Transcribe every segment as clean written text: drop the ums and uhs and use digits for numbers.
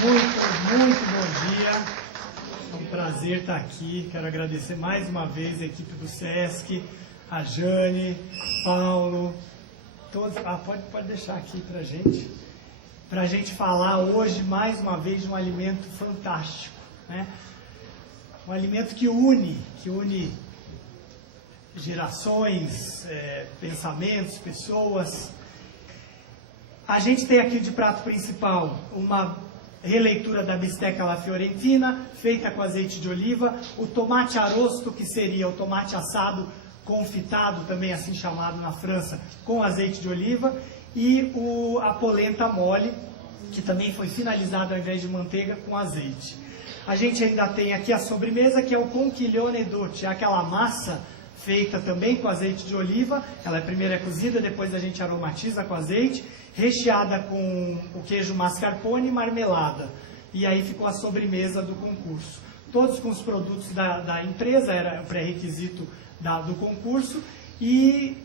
Muito bom dia. É um prazer estar aqui. Quero agradecer mais uma vez a equipe do SESC, a Jane, Paulo, todos. Pode deixar aqui para a gente falar hoje mais uma vez de um alimento fantástico, né? Um alimento que une gerações, pensamentos, pessoas. A gente tem aqui de prato principal uma releitura da bisteca alla fiorentina, feita com azeite de oliva, o tomate arrosto, que seria o tomate assado confitado, também assim chamado na França, com azeite de oliva, e a polenta mole, que também foi finalizado ao invés de manteiga com azeite. A gente ainda tem aqui a sobremesa, que é o conchiglione doce, aquela massa feita também com azeite de oliva. Ela primeiro é cozida, depois a gente aromatiza com azeite, recheada com o queijo mascarpone e marmelada. E aí ficou a sobremesa do concurso. Todos com os produtos da empresa, era o pré-requisito do concurso, e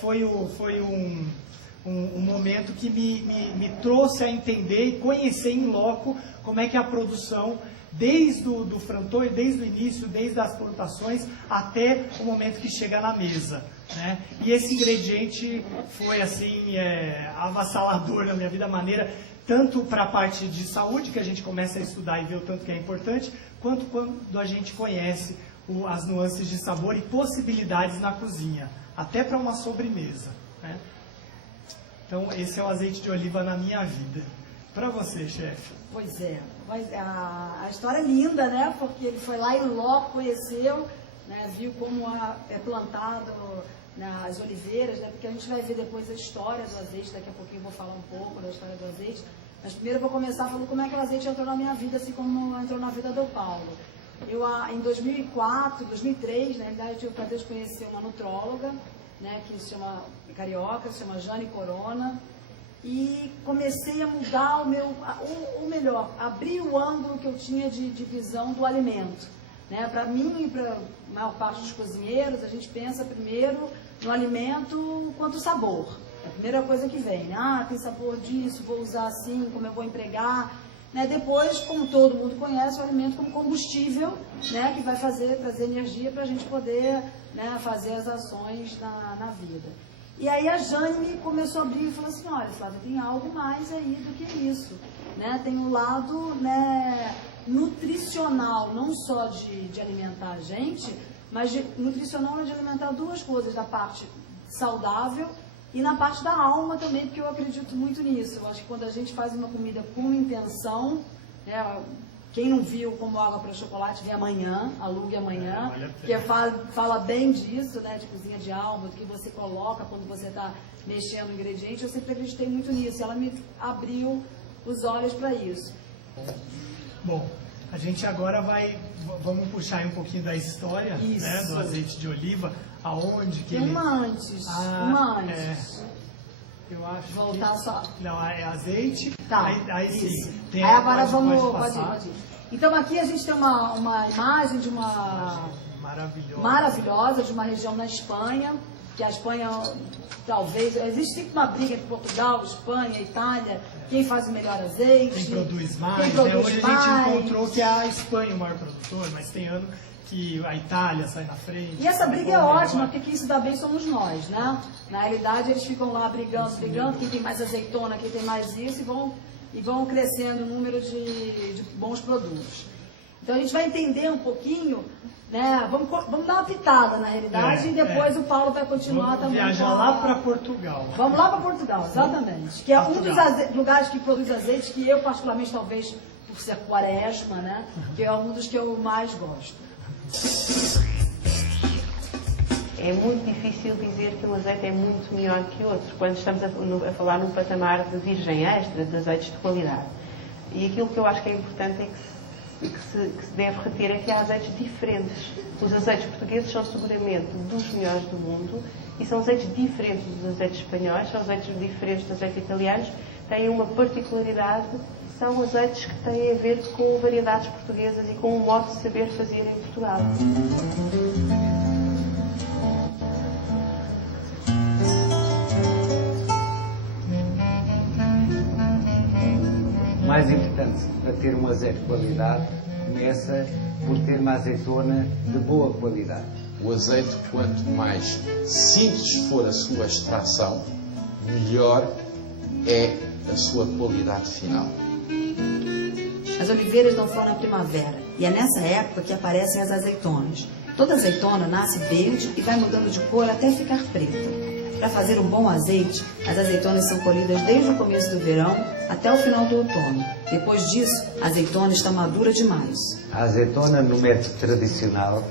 foi um momento que me trouxe a entender e conhecer em loco como é que é a produção, desde o frantoio, desde o início, desde as plantações até o momento que chega na mesa, né? E esse ingrediente foi assim avassalador na minha vida, maneira tanto para a parte de saúde, que a gente começa a estudar e ver o tanto que é importante, quanto quando a gente conhece as nuances de sabor e possibilidades na cozinha, até para uma sobremesa, né? Então esse é o azeite de oliva na minha vida. Para você, chefe. Pois é, a história é linda, né? Porque ele foi lá em loco, conheceu, né? Viu como é plantado nas oliveiras, né? Porque a gente vai ver depois a história do azeite, daqui a pouquinho eu vou falar um pouco da história do azeite, mas primeiro eu vou começar falando como é que o azeite entrou na minha vida, assim como entrou na vida do Paulo. Eu, em 2004, 2003, na realidade, eu tive o prazer de conhecer uma nutróloga, né? Que se chama carioca, se chama Jane Corona, e comecei a mudar ou melhor, abrir o ângulo que eu tinha de visão do alimento, né? Para mim e para a maior parte dos cozinheiros, a gente pensa primeiro no alimento quanto sabor. É a primeira coisa que vem, né? Tem sabor disso, vou usar assim, como eu vou empregar, né? Depois, como todo mundo conhece, o alimento como combustível, né? Que vai trazer energia para a gente poder, né? Fazer as ações na vida. E aí a Jane começou a abrir e falou assim, olha, Flávia, tem algo mais aí do que isso, né? Tem um lado, né, nutricional, não só de alimentar a gente, mas nutricional de alimentar duas coisas, da parte saudável e na parte da alma também, porque eu acredito muito nisso. Eu acho que quando a gente faz uma comida com intenção, né, quem não viu Como Água para Chocolate, vê amanhã, alugue amanhã, que fala bem disso, né, de cozinha de alma, do que você coloca quando você está mexendo no ingrediente. Eu sempre acreditei muito nisso, ela me abriu os olhos para isso. Bom, a gente agora vamos puxar aí um pouquinho da história, né, do azeite de oliva, aonde que uma antes. Eu acho voltar que... só. Não, é azeite. Tá, aí isso. Sim. Tem, aí agora pode ir. Então aqui a gente tem uma imagem de uma maravilhosa de uma região na Espanha, que a Espanha talvez, existe sempre uma briga entre Portugal, Espanha, Itália, quem faz o melhor azeite, quem produz mais, Hoje mais. A gente encontrou que é a Espanha o maior produtor, mas tem ano que a Itália sai na frente. E essa briga é ótima, porque quem se dá bem somos nós, né? Na realidade, eles ficam lá brigando, quem tem mais azeitona, quem tem mais isso, e vão crescendo o número de bons produtos. Então, a gente vai entender um pouquinho, né? Vamos dar uma pitada, na realidade, e depois o Paulo vai continuar também. Viajar lá para Portugal. Vamos lá para Portugal, exatamente. Que é um dos lugares que produz azeite, que eu, particularmente, talvez, por ser quaresma, né? Que é um dos que eu mais gosto. É muito difícil dizer que um azeite é muito melhor que outro, quando estamos a falar num patamar de virgem extra, de azeites de qualidade. E aquilo que eu acho que é importante é que se deve reter é que há azeites diferentes. Os azeites portugueses são seguramente dos melhores do mundo e são azeites diferentes dos azeites espanhóis, são azeites diferentes dos azeites italianos, têm uma particularidade, são azeites que têm a ver com variedades portuguesas e com o modo de saber fazer em Portugal. mais importante para ter um azeite de qualidade começa por ter uma azeitona de boa qualidade. O azeite, quanto mais simples for a sua extração, melhor é a sua qualidade final. As oliveiras dão flor na primavera e é nessa época que aparecem as azeitonas. Toda azeitona nasce verde e vai mudando de cor até ficar preta. Para fazer um bom azeite, as azeitonas são colhidas desde o começo do verão até o final do outono. Depois disso, a azeitona está madura demais. A azeitona, no método tradicional,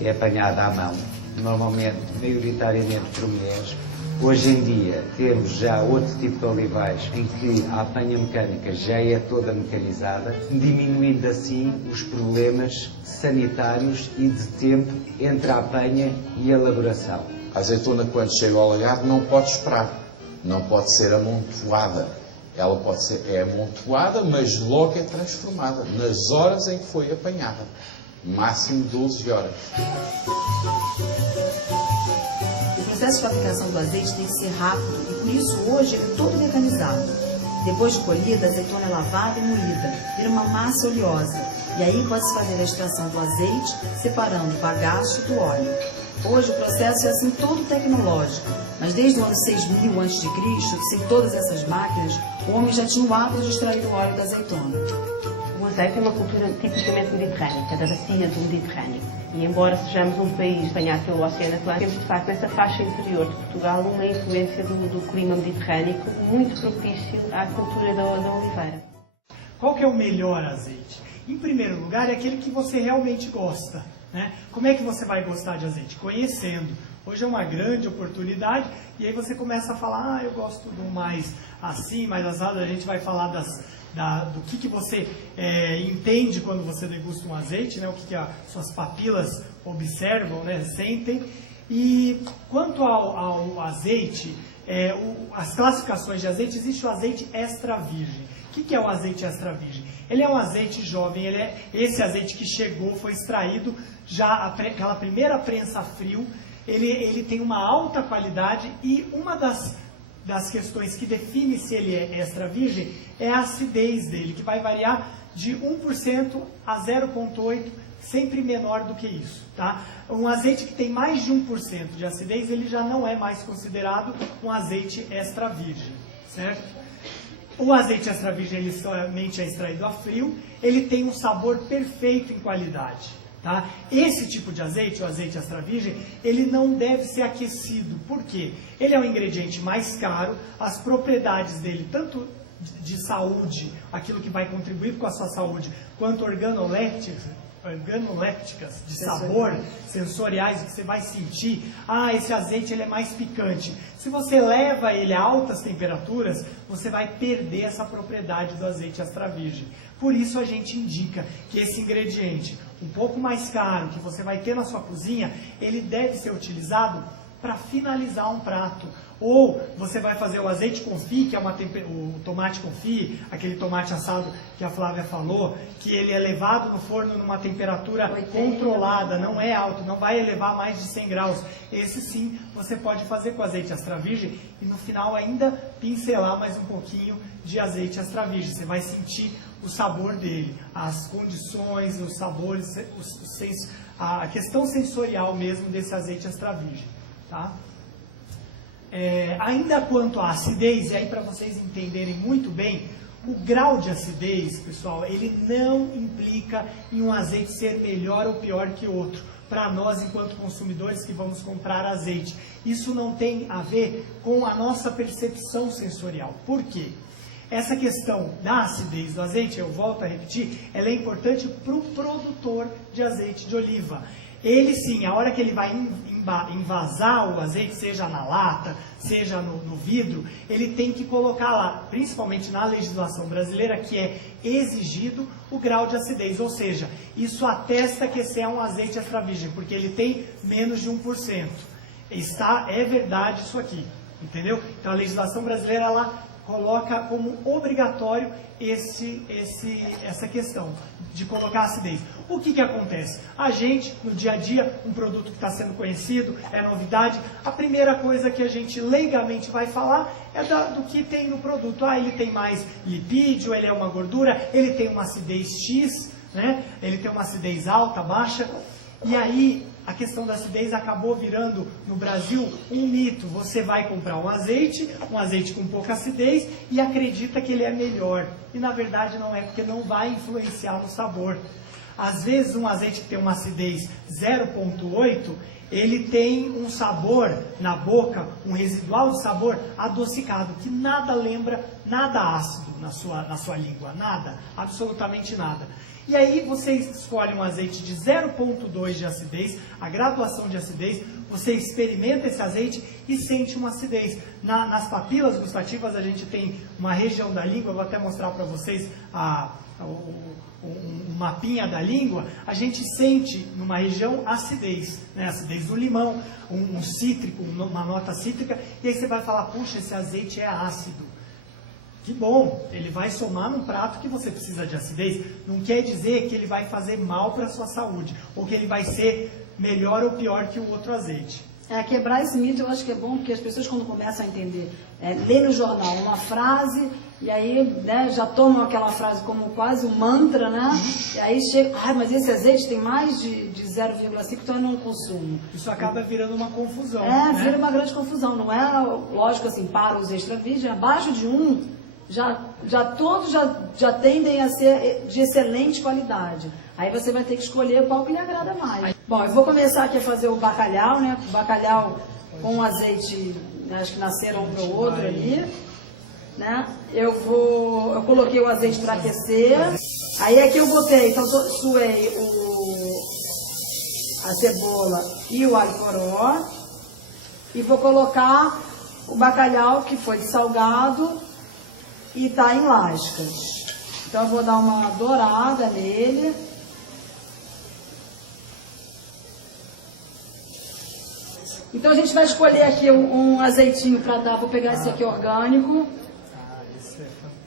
é apanhada à mão, normalmente, maioritariamente por mulheres. Hoje em dia temos já outro tipo de olivais em que a apanha mecânica já é toda mecanizada, diminuindo assim os problemas sanitários e de tempo entre a apanha e a elaboração. A azeitona, quando chega ao lagado, não pode esperar, não pode ser amontoada. Ela pode ser amontoada, mas logo é transformada, nas horas em que foi apanhada. Máximo 12 horas. O processo de fabricação do azeite tem que ser rápido e por isso hoje ele é todo mecanizado. Depois de colhida, a azeitona é lavada e moída, vira uma massa oleosa. E aí pode-se fazer a extração do azeite, separando o bagaço do óleo. Hoje o processo é assim todo tecnológico, mas desde o ano 6000 a.C., sem todas essas máquinas, o homem já tinha o hábito de extrair o óleo da azeitona. O azeite é uma cultura tipicamente mediterrânica, da bacia do Mediterrâneo. E embora sejamos um país banhado pelo Oceano Atlântico, temos de facto nessa faixa interior de Portugal uma influência do clima mediterrâneo muito propício à cultura da oliveira. Qual que é o melhor azeite? Em primeiro lugar, é aquele que você realmente gosta. Né? Como é que você vai gostar de azeite? Conhecendo. Hoje é uma grande oportunidade e aí você começa a falar, eu gosto do mais assim, mais assado. A gente vai falar do que você entende quando você degusta um azeite, né? O que as suas papilas observam, né? Sentem. E quanto ao azeite, as classificações de azeite, existe o azeite extra virgem. O que é o azeite extra virgem? Ele é um azeite jovem, esse azeite que chegou, foi extraído já aquela primeira prensa a frio, ele tem uma alta qualidade e uma das questões que define se ele é extra virgem é a acidez dele, que vai variar de 1% a 0,8%, sempre menor do que isso. Tá? Um azeite que tem mais de 1% de acidez, ele já não é mais considerado um azeite extra virgem, certo? O azeite extra virgem, ele somente é extraído a frio, ele tem um sabor perfeito em qualidade. Tá? Esse tipo de azeite, o azeite extra virgem, ele não deve ser aquecido. Por quê? Ele é um ingrediente mais caro, as propriedades dele, tanto de saúde, aquilo que vai contribuir com a sua saúde, quanto organolépticas, de sabor, sensoriais, que você vai sentir, esse azeite ele é mais picante. Se você leva ele a altas temperaturas, você vai perder essa propriedade do azeite extra virgem. Por isso a gente indica que esse ingrediente, um pouco mais caro, que você vai ter na sua cozinha, ele deve ser utilizado para finalizar um prato. Ou você vai fazer o azeite confit, que é o tomate confit, aquele tomate assado que a Flávia falou, que ele é levado no forno numa temperatura controlada, não é alto, não vai elevar mais de 100 graus. Esse sim, você pode fazer com azeite extra virgem e no final ainda pincelar mais um pouquinho de azeite extra virgem. Você vai sentir o sabor dele, as condições, os sabores, a questão sensorial mesmo desse azeite extra virgem. Tá? Ainda quanto à acidez, e aí para vocês entenderem muito bem, o grau de acidez, pessoal, ele não implica em um azeite ser melhor ou pior que outro. Para nós, enquanto consumidores que vamos comprar azeite, isso não tem a ver com a nossa percepção sensorial. Por quê? Essa questão da acidez do azeite, eu volto a repetir, ela é importante para o produtor de azeite de oliva. Ele sim, a hora que ele vai envasar o azeite, seja na lata, seja no vidro, ele tem que colocar lá, principalmente na legislação brasileira, que é exigido o grau de acidez, ou seja, isso atesta que esse é um azeite extra virgem, porque ele tem menos de 1%. É verdade isso aqui, entendeu? Então a legislação brasileira, ela coloca como obrigatório essa questão de colocar acidez. O que acontece? A gente, no dia a dia, um produto que está sendo conhecido, é novidade, a primeira coisa que a gente leigamente vai falar é do que tem no produto. Ah, ele tem mais lipídio, ele é uma gordura, ele tem uma acidez X, né? Ele tem uma acidez alta, baixa, e aí a questão da acidez acabou virando, no Brasil, um mito. Você vai comprar um azeite com pouca acidez, e acredita que ele é melhor. E na verdade não é, porque não vai influenciar no sabor. Às vezes um azeite que tem uma acidez 0,8, ele tem um sabor na boca, um residual de sabor adocicado, que nada lembra, nada ácido na sua língua, nada, absolutamente nada. E aí você escolhe um azeite de 0,2 de acidez, a graduação de acidez, você experimenta esse azeite e sente uma acidez. Nas papilas gustativas a gente tem uma região da língua, eu vou até mostrar para vocês um mapinha da língua, a gente sente numa região acidez, né? Acidez do limão, um cítrico, uma nota cítrica, e aí você vai falar, puxa, esse azeite é ácido. Que bom, ele vai somar num prato que você precisa de acidez. Não quer dizer que ele vai fazer mal para a sua saúde, ou que ele vai ser melhor ou pior que o outro azeite. Quebrar esse mito eu acho que é bom, porque as pessoas quando começam a entender, lê no jornal uma frase, e aí já tomam aquela frase como quase um mantra, né? E aí chega, mas esse azeite tem mais de 0,5, então eu não consumo. Isso acaba virando uma confusão. Vira uma grande confusão. Não é, lógico assim, para os extra virgem, abaixo de 1, todos já tendem a ser de excelente qualidade. Aí você vai ter que escolher qual que lhe agrada mais. Bom, eu vou começar aqui a fazer o bacalhau, né? O bacalhau com azeite, acho que nasceram um para o outro ali, né? Eu coloquei o azeite para aquecer. Aí aqui eu botei, então suei a cebola e o alho poró. E vou colocar o bacalhau que foi salgado e está em lascas. Então eu vou dar uma dourada nele. Então a gente vai escolher aqui um azeitinho para dar, vou pegar esse aqui orgânico.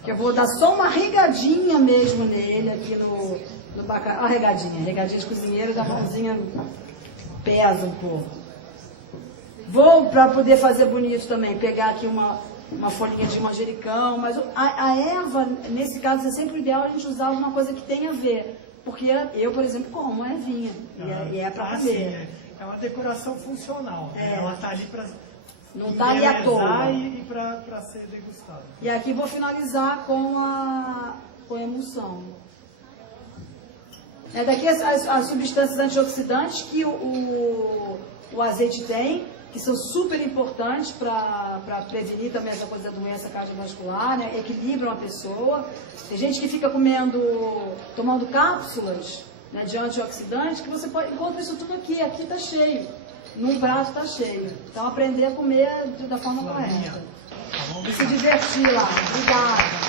Que eu vou dar só uma regadinha mesmo nele aqui no bacalhau. Regadinha de cozinheiro, da mãozinha pesa um pouco. Vou, para poder fazer bonito também, pegar aqui uma folhinha de manjericão, mas a erva, nesse caso, é sempre ideal a gente usar alguma coisa que tenha a ver. Porque eu, por exemplo, como a ervinha, e é para comer. É uma decoração funcional, né? Ela está ali para... Não está ali à toa. E para ser degustada. E aqui vou finalizar com a emulsão. Daqui as substâncias antioxidantes que o azeite tem, que são super importantes para prevenir também essa coisa da doença cardiovascular, né? Equilibram a pessoa. Tem gente que fica tomando cápsulas, né, de antioxidantes, que você encontra isso tudo aqui está cheio. Num prato está cheio. Então aprender a comer da forma correta. E se divertir lá. Obrigada.